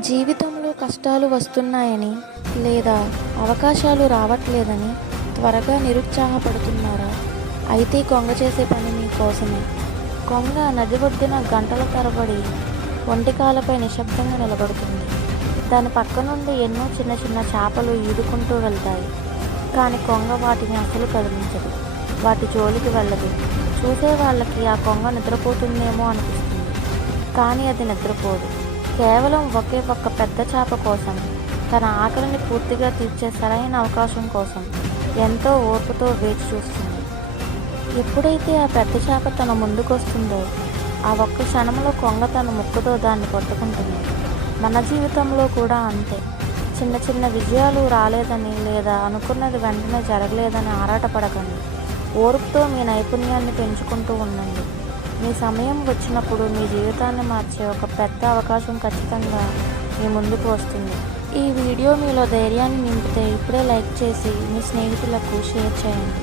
జీవితంలో కష్టాలు వస్తున్నాయని లేదా అవకాశాలు రావట్లేదని త్వరగా నిరుత్సాహపడుతున్నారా? అయితే కొంగ చేసే పని మీకోసమే. కొంగ నది ఒడ్డున గంటల తరబడి ఒంటికాలపై నిశ్శబ్దంగా నిలబడుతుంది. దాని పక్క నుండి ఎన్నో చిన్న చిన్న చేపలు ఈదుకుంటూ వెళ్తాయి. కానీ కొంగ వాటిని అసలు కదిలించదు, వాటి జోలికి వెళ్ళదు. చూసే వాళ్ళకి ఆ కొంగ నిద్రపోతుందేమో అనిపిస్తుంది, కానీ అది నిద్రపోదు. కేవలం ఒకే ఒక్క పెద్ద చేప కోసం, తన ఆకలిని పూర్తిగా తీర్చే సరైన అవకాశం కోసం ఎంతో ఓర్పుతో వేచి చూస్తుంది. ఎప్పుడైతే ఆ పెద్ద చేప తన ముందుకొస్తుందో ఆ ఒక్క క్షణంలో కొంగ తన ముక్కుతో దాన్ని పట్టుకుంటుంది. మన జీవితంలో కూడా అంతే. చిన్న చిన్న విజయాలు రాలేదని లేదా అనుకున్నది వెంటనే జరగలేదని ఆరాటపడకండి. ఓర్పుతో మీ నైపుణ్యాన్ని పెంచుకుంటూ ఉండండి. మీ సమయం వచ్చినప్పుడు మీ జీవితాన్ని మార్చే ఒక పెద్ద అవకాశం ఖచ్చితంగా మీ ముందుకు వస్తుంది. ఈ వీడియో మీలో ధైర్యాన్ని నింపితే ఇప్పుడే లైక్ చేసి మీ స్నేహితులకు షేర్ చేయండి.